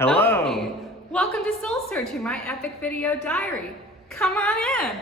Hello! Okay. Welcome to Soul Searching, my epic video diary. Come on in!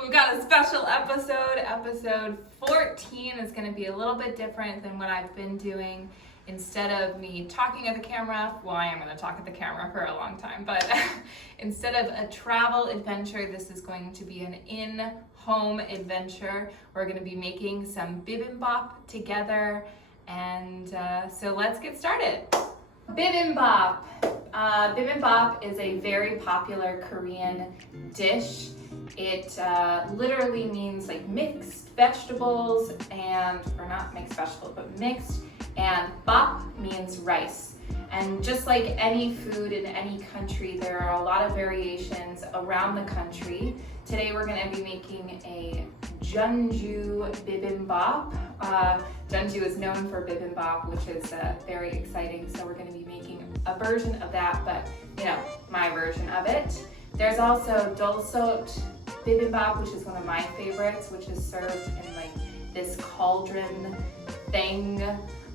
We've got a special episode. Episode 14 is going to be a little bit different than what I've been doing. Instead of me talking at the camera, well, I am going to talk at the camera for a long time, but instead of a travel adventure, this is going to be an in-home adventure. We're going to be making some bibimbap together, and so let's get started. Bibimbap. Bibimbap is a very popular Korean dish. It literally means like mixed vegetables or not mixed vegetables, but mixed, and bap means rice. And just like any food in any country, there are a lot of variations around the country. Today we're going to be making a Jeonju bibimbap. Jeonju is known for bibimbap, which is very exciting. So we're going to be making a version of that, but my version of it. There's also dolsot bibimbap, which is one of my favorites, which is served in like this cauldron thing,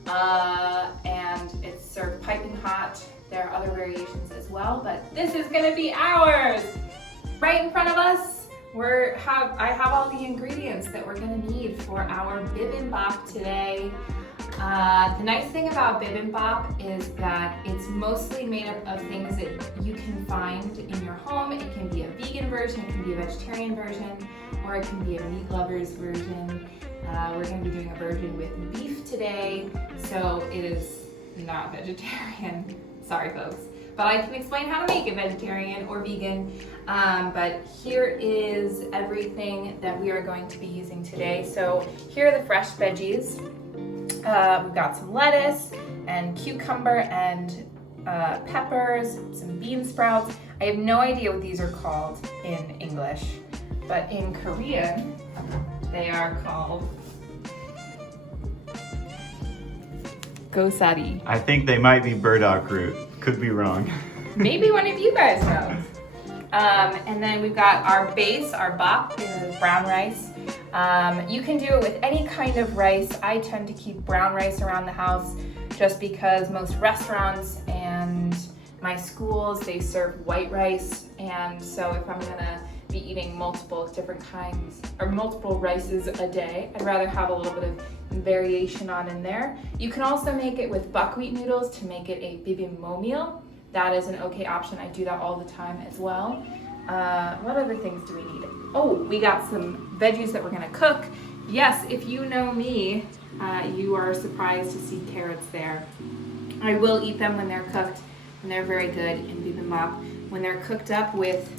and it's served piping hot. There are other variations as well, but this is going to be ours. Right in front of us, I have all the ingredients that we're going to need for our bibimbap today. The nice thing about bibimbap is that it's mostly made up of things that you can find in your home. It can be a vegan version, it can be a vegetarian version, or it can be a meat lover's version. We're going to be doing a version with beef today, so it is not vegetarian. Sorry folks. But I can explain how to make it vegetarian or vegan. But here is everything that we are going to be using today. So here are the fresh veggies. We've got some lettuce and cucumber and peppers, some bean sprouts. I have no idea what these are called in English, but in Korean, they are called gosari. I think they might be burdock root. Could be wrong. Maybe one of you guys knows. And then we've got our base, our bap, is brown rice. You can do it with any kind of rice. I tend to keep brown rice around the house just because most restaurants and my schools, they serve white rice. And so if I'm gonna be eating multiple different kinds or multiple rices a day, I'd rather have a little bit of variation on in there. You can also make it with buckwheat noodles to make it a bibimbap. That is an okay option. I do that all the time as well. What other things do we need? Oh, we got some veggies that we're gonna cook. Yes, if you know me, you are surprised to see carrots there. I will eat them when they're cooked, and they're very good in bibimbap. When they're cooked up with,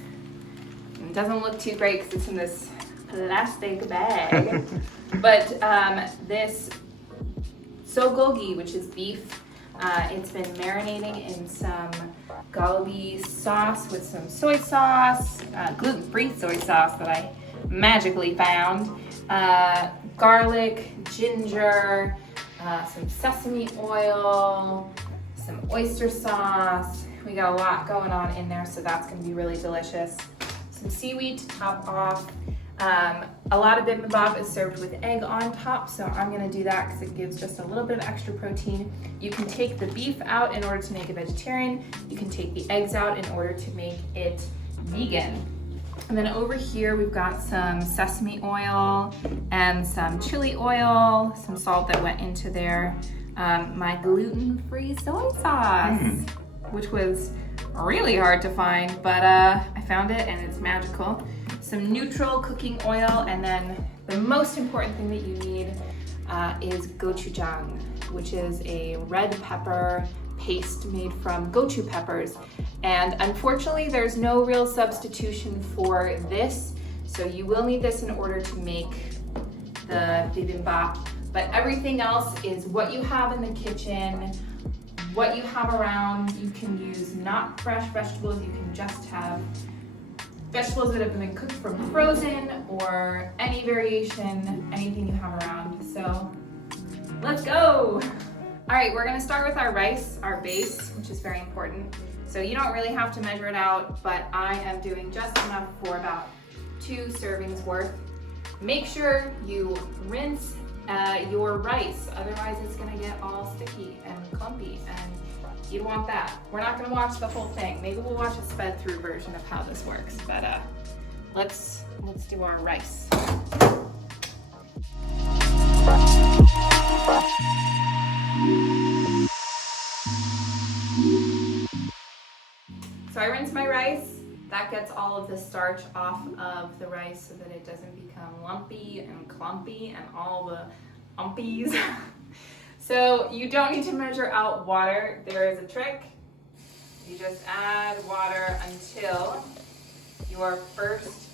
it doesn't look too great because it's in this plastic bag, but this sogogi, which is beef, it's been marinating in some galbi sauce with some soy sauce, gluten-free soy sauce that I magically found, garlic, ginger, some sesame oil, some oyster sauce. We got a lot going on in there, so that's going to be really delicious. Some seaweed to top off. A lot of bibimbap is served with egg on top, so I'm going to do that because it gives just a little bit of extra protein. You can take the beef out in order to make it vegetarian. You can take the eggs out in order to make it vegan. And then over here we've got some sesame oil and some chili oil, some salt that went into there, my gluten-free soy sauce, which was really hard to find, but I found it and it's magical. Some neutral cooking oil, and then the most important thing that you need is gochujang, which is a red pepper paste made from gochu peppers. And unfortunately, there's no real substitution for this, so you will need this in order to make the bibimbap. But everything else is what you have in the kitchen, what you have around. You can use not fresh vegetables, you can just have vegetables that have been cooked from frozen or any variation, anything you have around. So let's go. All right, we're gonna start with our rice, our base, which is very important. So you don't really have to measure it out, but I am doing just enough for about 2 servings worth. Make sure you rinse your rice, otherwise it's gonna get all sticky and clumpy and You'd want that. We're not gonna watch the whole thing. Maybe we'll watch a sped through version of how this works, but let's do our rice. So I rinse my rice. That gets all of the starch off of the rice so that it doesn't become lumpy and clumpy and all the umpies. So you don't need to measure out water. There is a trick. You just add water until your first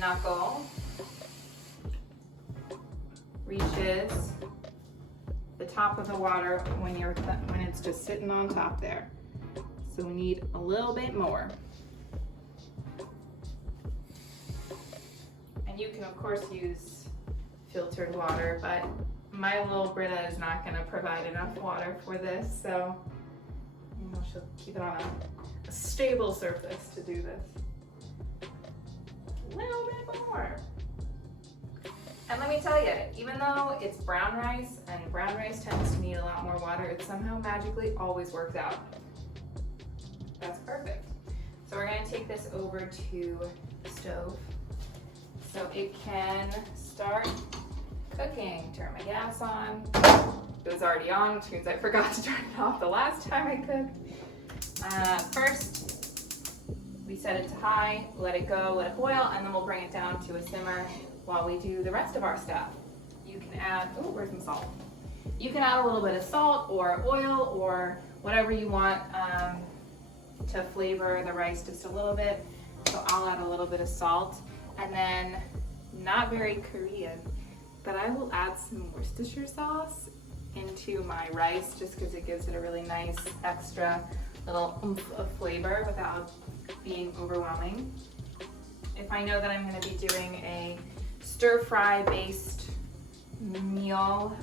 knuckle reaches the top of the water when it's just sitting on top there. So we need a little bit more. And you can of course use filtered water, but my little Brita is not gonna provide enough water for this, so she'll keep it on a stable surface to do this. A little bit more. And let me tell you, even though it's brown rice, and brown rice tends to need a lot more water, it somehow magically always works out. That's perfect. So we're gonna take this over to the stove so it can start cooking. Turn my gas on. It was already on, which means I forgot to turn it off the last time I cooked. First, we set it to high, let it go, let it boil, and then we'll bring it down to a simmer while we do the rest of our stuff. You can add, oh, where's some salt? You can add a little bit of salt or oil or whatever you want to flavor the rice just a little bit. So I'll add a little bit of salt, and then, not very Korean, but I will add some Worcestershire sauce into my rice just because it gives it a really nice extra little oomph of flavor without being overwhelming. If I know that I'm going to be doing a stir-fry based meal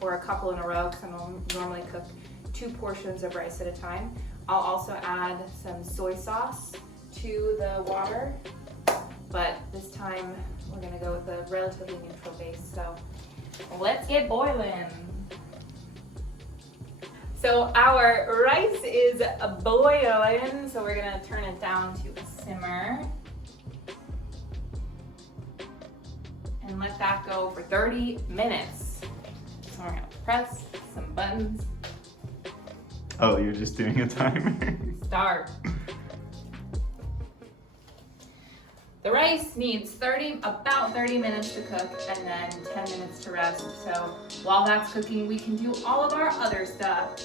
or a couple in a row, because I normally cook 2 portions of rice at a time, I'll also add some soy sauce to the water, but this time we're gonna go with a relatively neutral base. So let's get boiling. So our rice is boiling, so we're gonna turn it down to a simmer and let that go for 30 minutes. So we're gonna press some buttons. Oh, you're just doing a timer? Start. The rice needs about 30 minutes to cook and then 10 minutes to rest. So while that's cooking, we can do all of our other stuff.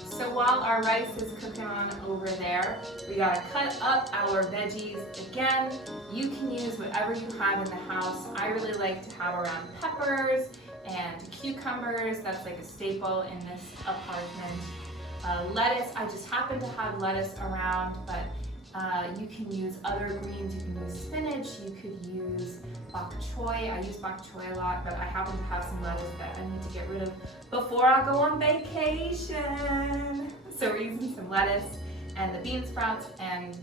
So while our rice is cooking on over there, we gotta cut up our veggies. Again, you can use whatever you have in the house. I really like to have around peppers and cucumbers. That's like a staple in this apartment. Lettuce, I just happen to have lettuce around, but you can use other greens. You can use spinach, you could use bok choy. I use bok choy a lot, but I happen to have some lettuce that I need to get rid of before I go on vacation. So we're using some lettuce and the bean sprouts and,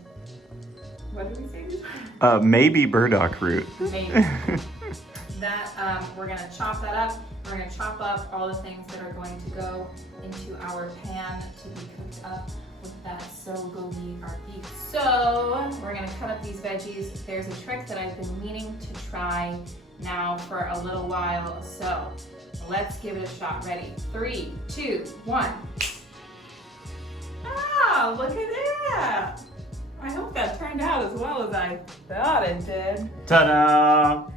what did we say? Maybe burdock root. Maybe. That, we're gonna chop that up. We're gonna chop up all the things that are going to go into our pan to be cooked up with that sogogi, our beef. So we're gonna cut up these veggies. There's a trick that I've been meaning to try now for a little while. So let's give it a shot. Ready? 3, 2, 1. Ah, look at that. I hope that turned out as well as I thought it did. Ta-da!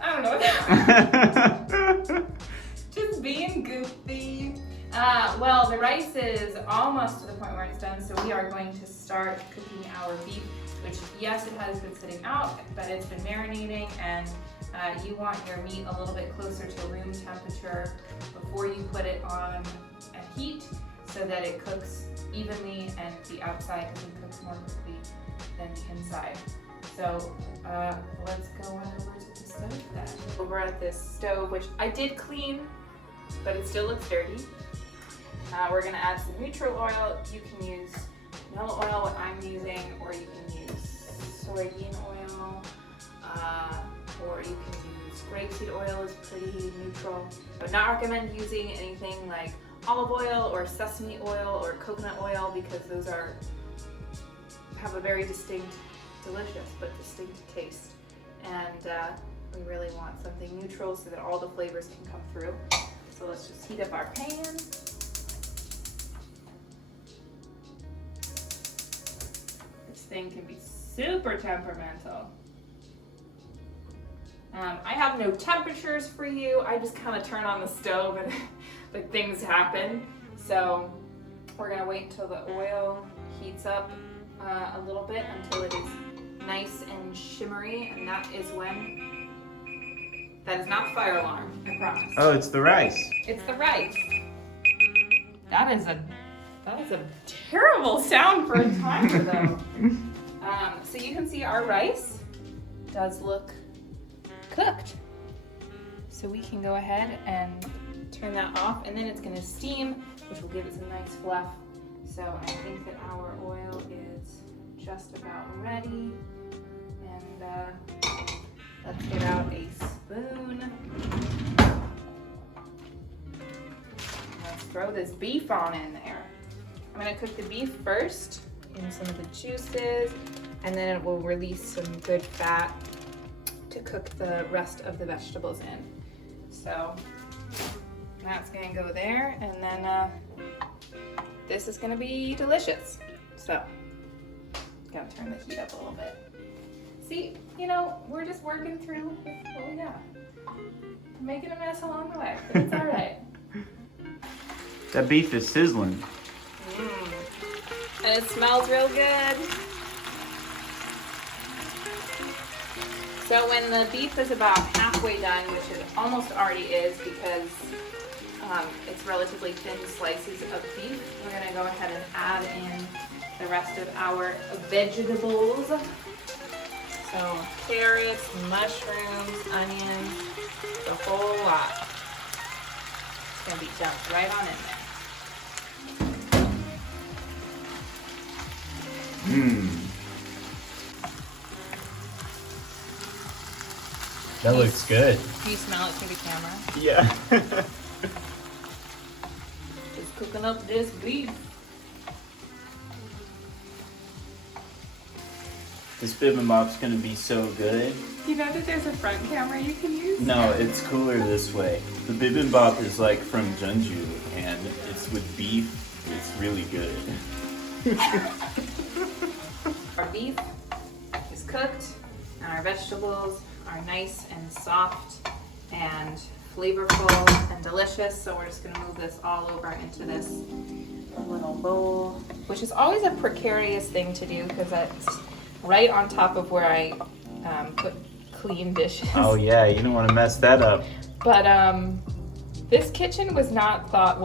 I don't know. Just being goofy. Well, the rice is almost to the point where it's done, so we are going to start cooking our beef, which, yes, it has been sitting out, but it's been marinating, and you want your meat a little bit closer to room temperature before you put it on a heat so that it cooks evenly and the outside doesn't cook more quickly than the inside. So let's go on over to the stove then. Over at this stove, which I did clean, but it still looks dirty. We're gonna add some neutral oil. You can use canola oil, what I'm using, or you can use soybean oil, or you can use Grapeseed oil is pretty neutral. I would not recommend using anything like olive oil or sesame oil or coconut oil because those have a very distinct, delicious but distinct taste. And we really want something neutral so that all the flavors can come through. So let's just heat up our pan. This thing can be super temperamental. I have no temperatures for you. I just kind of turn on the stove and like things happen. So we're gonna wait until the oil heats up a little bit until it is nice and shimmery, and that is that is not the fire alarm, I promise. Oh, it's the rice. It's the rice. That is a terrible sound for a timer though. So you can see our rice does look cooked. So we can go ahead and turn that off, and then it's gonna steam, which will give it some nice fluff. So I think that our oil is just about ready. And let's get out a spoon. Let's throw this beef on in there. I'm gonna cook the beef first in some of the juices, and then it will release some good fat to cook the rest of the vegetables in. So that's gonna go there, and then this is gonna be delicious. So gotta turn the heat up a little bit. See, we're just working through what we got. Making a mess along the way, but it's all right. That beef is sizzling. And it smells real good. So when the beef is about halfway done, which it almost already is because it's relatively thin slices of beef, we're gonna go ahead and add in the rest of our vegetables. So carrots, mushrooms, onions, the whole lot. It's gonna be dumped right on in there. That looks good. Do you smell it through the camera? Yeah. Just cooking up this beef. This bibimbap's gonna be so good. You know that there's a front camera you can use? No, it's cooler this way. The bibimbap is like from Jeonju, and it's with beef. It's really good. Our beef is cooked, and our vegetables are nice and soft and flavorful and delicious. So we're just gonna move this all over into this little bowl, which is always a precarious thing to do because it's right on top of where I put clean dishes. Oh yeah, you don't want to mess that up. But this kitchen was not thought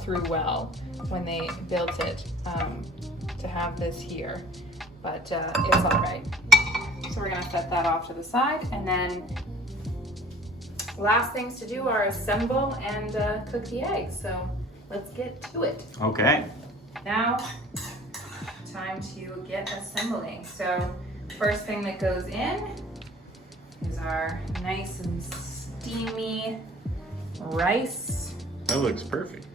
through well when they built it to have this here. But it's all right. So we're gonna set that off to the side, and then last things to do are assemble and cook the eggs. So let's get to it. Okay. Now, time to get assembling. So first thing that goes in is our nice and steamy rice. That looks perfect.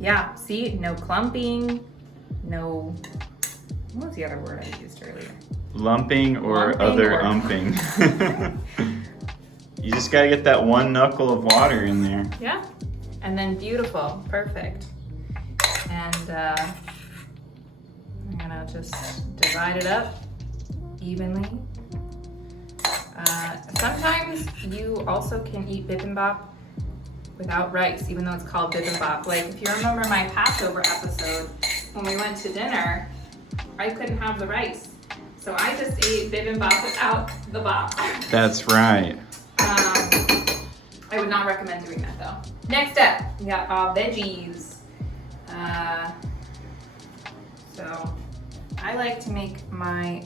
Yeah, see, no clumping, no, what was the other word I used earlier? Lumping or Lumping other or- umping. You just gotta get that one knuckle of water in there. Yeah, and then beautiful, perfect. And I'm gonna just divide it up evenly. Sometimes you also can eat bibimbap without rice, even though it's called bibimbap. Like if you remember my Passover episode, when we went to dinner, I couldn't have the rice. So I just ate bibimbap without the bop. That's right. I would not recommend doing that though. Next up, we got our veggies. So I like to make my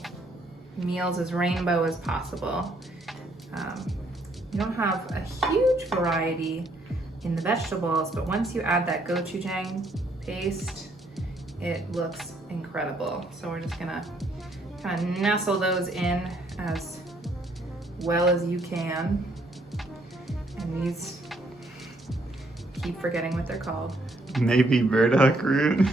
meals as rainbow as possible. You don't have a huge variety in the vegetables, but once you add that gochujang paste, it looks incredible. So we're just gonna kind of nestle those in as well as you can. And these, keep forgetting what they're called. Maybe burdock root.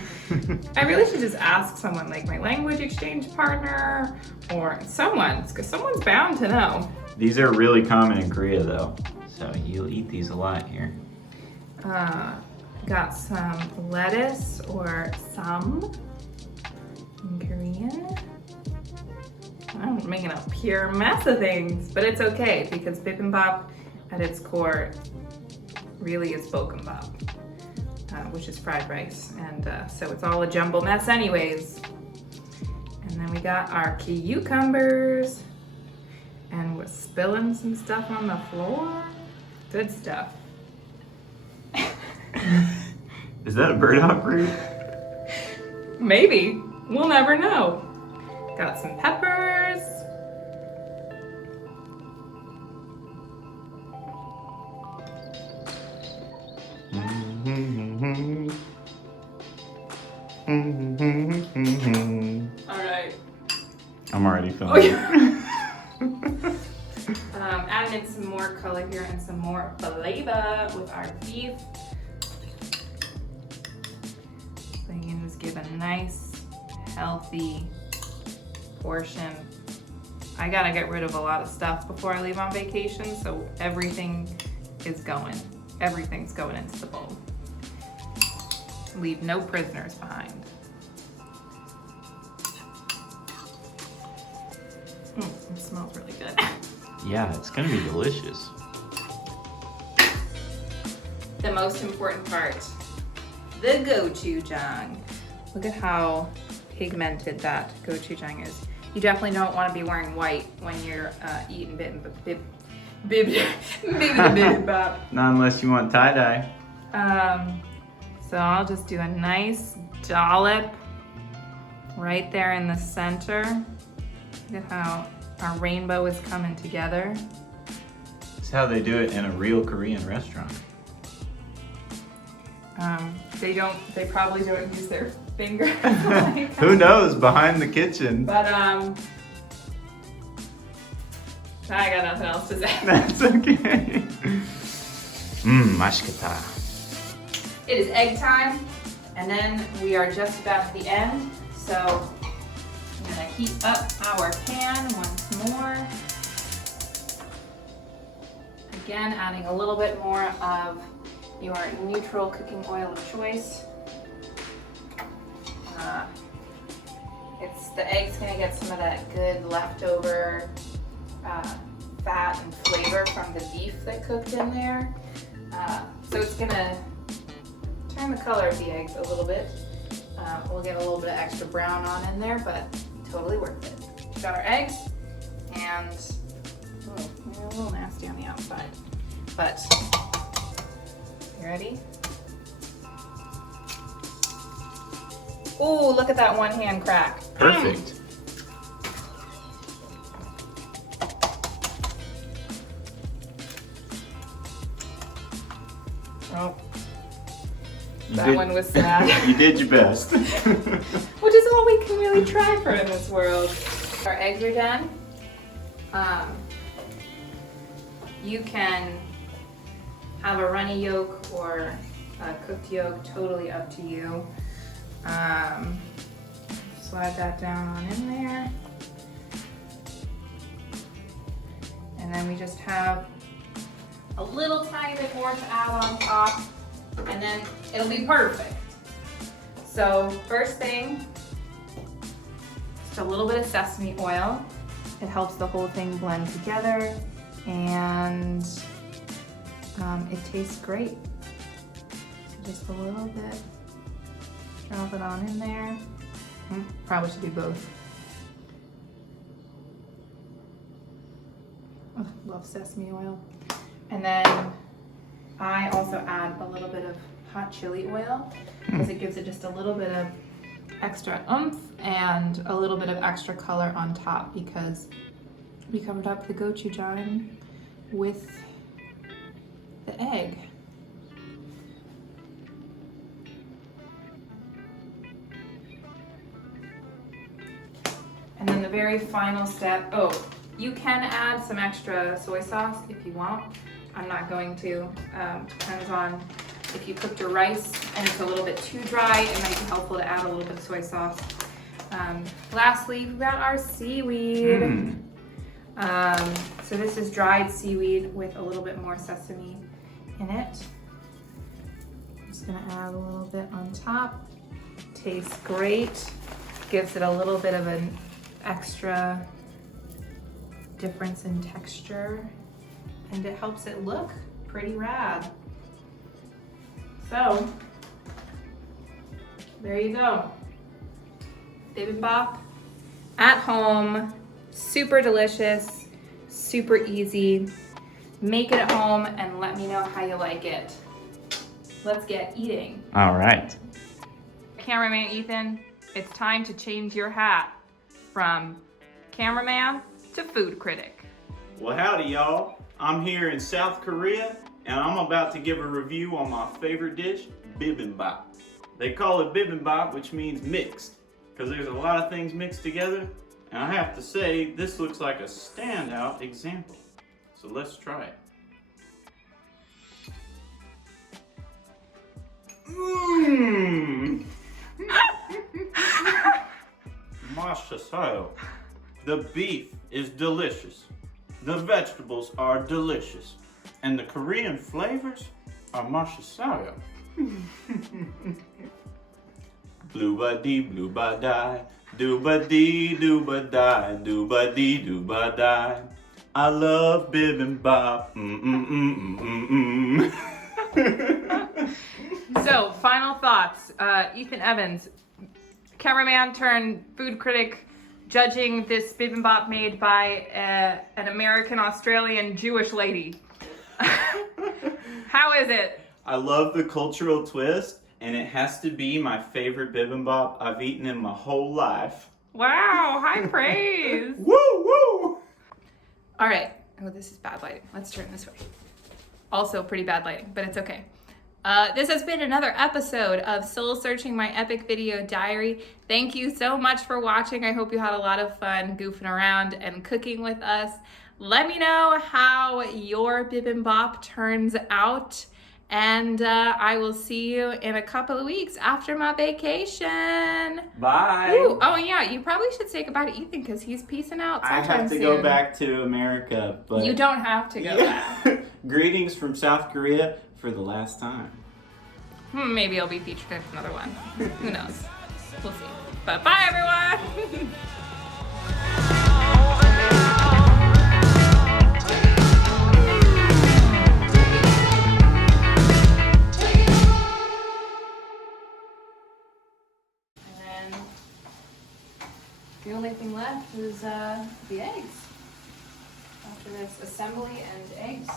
I really should just ask someone, like my language exchange partner or someone, because someone's bound to know. These are really common in Korea though, so you'll eat these a lot here. Got some lettuce or some in Korean. I'm making a pure mess of things, but it's okay because bibimbap at its core really is bokimbap, which is fried rice. And so it's all a jumble mess anyways. And then we got our cucumbers and we're spilling some stuff on the floor. Good stuff. Is that a burdock root? Maybe. We'll never know. Got some peppers. All right. I'm already feeling Oh, yeah. Adding in some more color here and some more flavor with our beef. So you can just give a nice, healthy portion. I gotta get rid of a lot of stuff before I leave on vacation, so everything's going into the bowl. Leave no prisoners behind. It smells really good. Yeah, it's gonna be delicious. The most important part, the gochujang. Look at how pigmented that gochujang is. You definitely don't want to be wearing white when you're eating bibimbap. Not unless you want tie-dye. So I'll just do a nice dollop right there in the center. Look at how our rainbow is coming together. It's how they do it in a real Korean restaurant. They probably don't use their fingers. Who knows, behind the kitchen. But I got nothing else to say. That's okay. Mashkata. It is egg time, and then we are just about to the end. So I'm gonna heat up our pan once more. Again, adding a little bit more of your neutral cooking oil of choice. The egg's gonna get some of that good leftover fat and flavor from the beef that cooked in there. So it's gonna turn the color of the eggs a little bit. We'll get a little bit of extra brown on in there, but totally worth it. We got our eggs, and they're a little nasty on the outside. But you ready? Ooh, look at that one hand crack. Perfect. Oh, that one was sad. You did your best. Which is all we can really try for in this world. Our eggs are done. You can have a runny yolk or a cooked yolk, totally up to you. Slide that down on in there. And then we just have a little tiny bit more to add on top, and then it'll be perfect. So first thing, just a little bit of sesame oil. It helps the whole thing blend together, and it tastes great. So just a little bit, drop it on in there. Probably should do both. Oh, love sesame oil. And then I also add a little bit of hot chili oil because it gives it just a little bit of extra oomph and a little bit of extra color on top, because we covered up the gochujang with the egg. And then the very final step, You can add some extra soy sauce if you want. I'm not going to. Depends on if you cooked your rice and it's a little bit too dry, it might be helpful to add a little bit of soy sauce. Lastly, we've got our seaweed. So this is dried seaweed with a little bit more sesame in it. I'm just gonna add a little bit on top. Tastes great. Gives it a little bit of an extra difference in texture, and it helps it look pretty rad. So, there you go. Bibimbap at home, super delicious, super easy. Make it at home and let me know how you like it. Let's get eating. All right. Cameraman Ethan, it's time to change your hat from cameraman to food critic. Well, howdy, y'all. I'm here in South Korea, and I'm about to give a review on my favorite dish, bibimbap. They call it bibimbap, which means mixed, because there's a lot of things mixed together, and I have to say, this looks like a standout example. So let's try it. Mmm! Masha. The beef is delicious. The vegetables are delicious. And the Korean flavors are masha. Blue-ba-dee, blue-ba-die, do-ba-dee, do-ba-die, do-ba-dee, do-ba-die. I love bibimbap. So, final thoughts. Ethan Evans, cameraman turned food critic, judging this bibimbap made by an American-Australian Jewish lady. How is it? I love the cultural twist, and it has to be my favorite bibimbap I've eaten in my whole life. Wow, high praise. Woo, woo! All right. Oh, this is bad lighting. Let's turn this way. Also pretty bad lighting, but it's okay. This has been another episode of Soul Searching My Epic Video Diary. Thank you so much for watching. I hope you had a lot of fun goofing around and cooking with us. Let me know how your bibimbap turns out, and I will see you in a couple of weeks after my vacation. Bye. Ooh, oh yeah, you probably should say goodbye to Ethan because he's peacing out I sometime have to soon. go back to America, but You don't have to go back. Greetings from South Korea for the last time. Maybe I'll be featured in another one. Who knows? We'll see. But bye, everyone! And then the only thing left is the eggs. After this, assembly and eggs.